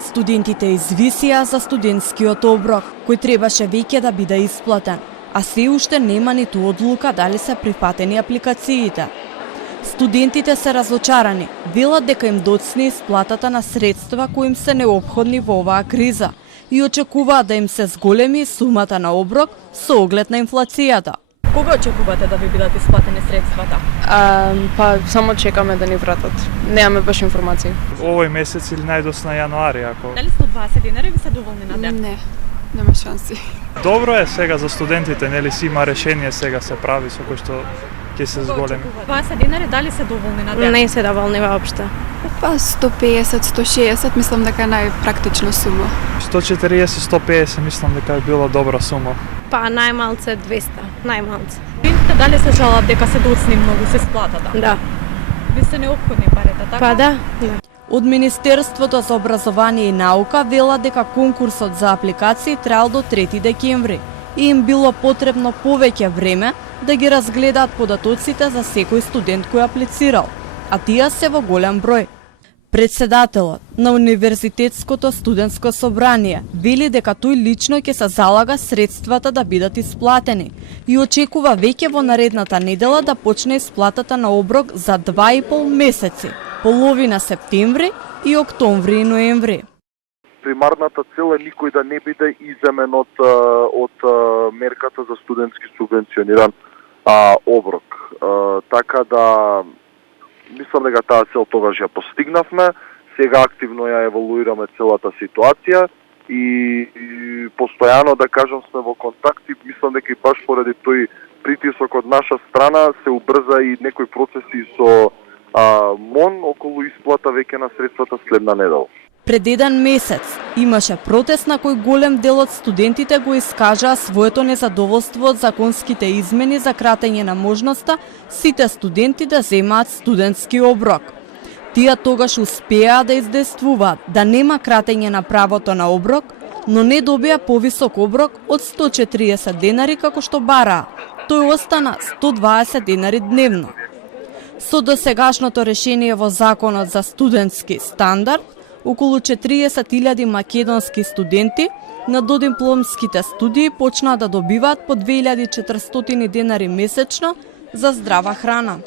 Студентите извисија за студентскиот оброк, кој требаше веќе да биде исплатен, а се уште нема ниту одлука дали се прифатени апликациите. Студентите се разочарани, велат дека им доцне исплатата на средства кои им се неопходни во оваа криза и очекуваат да им се зголеми сумата на оброк со оглед на инфлацијата. Кога очекувате да ви бидат исплатени средствата? Па само чекаме да ни вратат. Немаме баш информации. Овој месец или најдосна јануари, ако... Дали 120 динари ви се доволни на ден? Не, нема шанси. Добро е сега за студентите, нели си има решение сега се прави со кој што ќе се зголеми. 20 динари дали се доволни на ден? Не се доволни воопшто. Па 150, 160, мислам дека е најпрактична сума. 140-150 мислам дека е била добра сума. Па најмалце 200, најмалце. Студентите дали се жалат дека се доцни многу се сплатата? Да. Ви се неопходни парите, така? Па да. Од Министерството за образование и наука вела дека конкурсот за апликации траел до 3 декември и им било потребно повеќе време да ги разгледаат податоците за секој студент кој аплицирал, а тие се во голем број. Председателот на Универзитетското студентско собрание вели дека тој лично ќе се залага средствата да бидат исплатени и очекува веќе во наредната недела да почне исплатата на оброк за 2,5 месеци, половина септември и октомври и ноември. Примарната цел е никој да не биде иземен од мерката за студентски субвенциониран оброк. Така да мислам дека таа цел тогаш ја постигнавме. Сега активно ја еволуираме целата ситуација и постојано да кажам сме во контакт и мислам дека и баш поради тој притисок од наша страна се убрза и некои процеси со МОН околу исплата веќе на средствата следна недела. Пред еден месец имаше протест на кој голем дел од студентите го искажаа своето незадоволство од законските измени за кратење на можноста сите студенти да земаат студентски оброк. Тие тогаш успеа да издействуваат да нема кратење на правото на оброк, но не добија повисок оброк од 140 денари како што бараа. Тој остана 120 денари дневно. Со досегашното решение во Законот за студентски стандард, околу 40.000 македонски студенти на додипломските студии почнаа да добиваат по 2400 денари месечно за здрава храна.